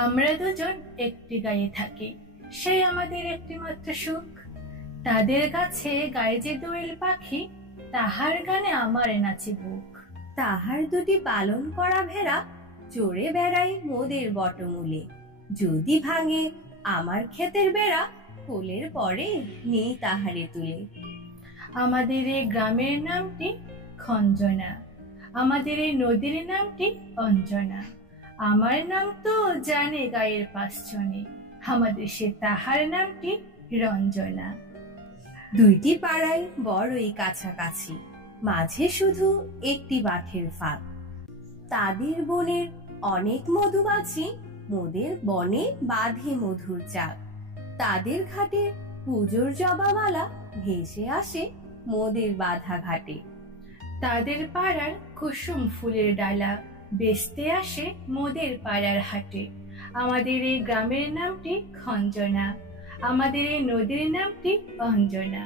আমরা দুজন একটি গায়ে থাকি, সেই আমাদের একটি মাত্র সুখ। তাদের কাছে গায়ে যে দোয়েল পাখি, তাহার গানে আমার নাচে বুক। তাহার দুটি পালন করা ভেড়া চড়ে বেড়াই মোদের বটমূলে। যদি ভাঙে আমার ক্ষেতের বেড়া, কোলের পরে নেই তাহারে তুলে। আমাদের এই গ্রামের নামটি খঞ্জনা, আমাদের এই নদীর নামটি অঞ্জনা। আমার নাম তো জানে গায়ের 5 জনে, আমাদের সে তাহার নামটি রঞ্জনা। দুইটি পাড়ায় বড়ই কাছাকাছি, মাঝে শুধু একটি বাঁশের ফাঁক। তাদের বনের অনেক মধুমাছি, মোদের বনে বাঁধে মধুর চাক। তাদের ঘাটে পুজোর জবামালা ভেসে আসে মোদের বাঁধা ঘাটে। তাদের পাড়ার কুসুম ফুলের ডালা বেচতে আসে মোদের পাড়ার হাটে। আমাদের এই গ্রামের নামটি খঞ্জনা, আমাদের এই নদীর নামটি অঞ্জনা।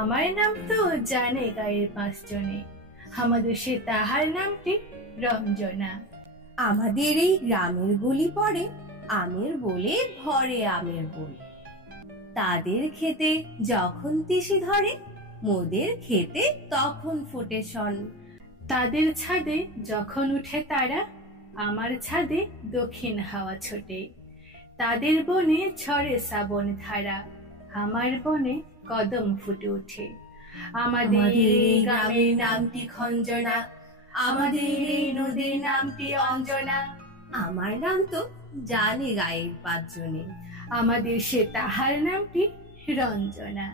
আমার নাম তো জানে গায়ের 5 জনে, আমাদের সে তাহার নামটি রঞ্জনা। আমাদের এই গ্রামের গলি পড়ে আমের বলে ভরে আমের বল। তাদের খেতে যখন তিসি ধরে, মোদের খেতে তখন ফোটে শন। তাদের ছাদে যখন উঠে তারা, আমার ছাদে দক্ষিণ হাওয়া ছোটে। তাদের বনে ঝরে শ্রাবণ ধারা, আমার বনে কদম ফুটে ওঠে। আমাদের এই গ্রামের নামটি খঞ্জনা, আমাদের এই নদীর নামটি অঞ্জনা। আমার নাম তো জানে গায়ের 5 জনে, আমাদের সে তাহার নামটি রঞ্জনা।